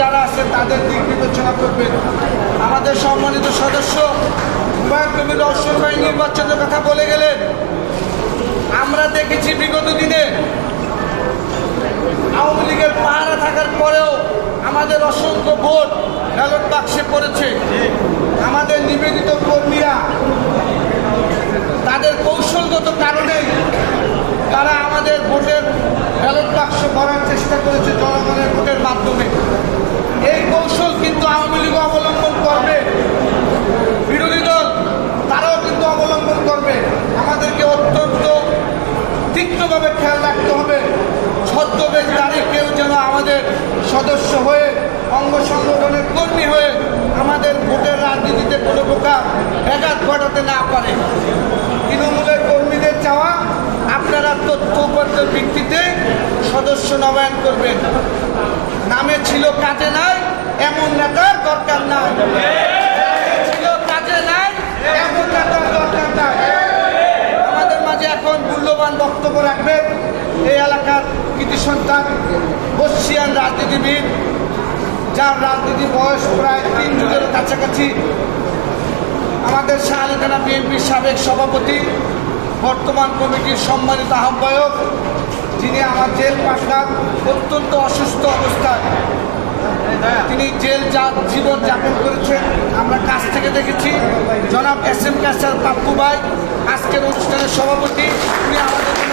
যারা আছে তাদের দিক বিবেচনা করবেন। আমাদের সম্মানিত সদস্য হুমায়ুন কবির রহস্য ভাই নির্বাচনের কথা বলে গেলেন। আমরা দেখেছি বিগত দিনে আওয়ামী লীগের পাহারা থাকার পরেও আমাদের অসংখ্য ভোট ব্যালট বাক্সে পড়েছে। আমাদের নিবেদিত কর্মীরা তাদের কৌশলগত কারণেই তারা আমাদের ভোটের ব্যালট বাক্স ভরার চেষ্টা করেছে জনগণের ভোটের মাধ্যমে। এই কৌশল কিন্তু আওয়ামী লীগ অবলম্বন করবে, বিরোধী দল তারাও কিন্তু অবলম্বন করবে। আমাদেরকে অত্যন্ত তীক্ষ্ণভাবে খেয়াল রাখতে হবে ছদ্মবেশধারী কেউ যেন আমাদের সদস্য হয়ে অঙ্গ সংগঠনের কর্মী হয়ে আমাদের ভোটের রাজনীতিতে কোনো প্রকার ব্যাঘাত ঘটাতে না পারে। তৃণমূলের কর্মীদের চাওয়া আপনারা তথ্য উপাত্তের ভিত্তিতে সদস্য নবায়ন করবেন। নামে ছিল কাজে নাই এমন নেতার দরকার নাই, ছিল কাজে নাই এমন নেতার দরকার নাই। আমাদের মাঝে এখন মূল্যবান বক্তব্য রাখবেন এই এলাকার কৃতি সন্তান বর্ষিয়ান রাজনীতিবিদ, যার রাজনীতি বয়স প্রায় 3 যুগের কাছাকাছি, আমাদের শাহ থানা বিএনপির সাবেক সভাপতি, বর্তমান কমিটির সম্মানিত আহ্বায়ক, যিনি আমার জেল পাঠান অত্যন্ত অসুস্থ অবস্থায় তিনি জেল জীবন যাপন করেছেন। আমরা কাছ থেকে দেখেছি। জনাব SM কাসার পাপ্পু ভাই আজকের অনুষ্ঠানের সভাপতি, উনি আমাদের জন্য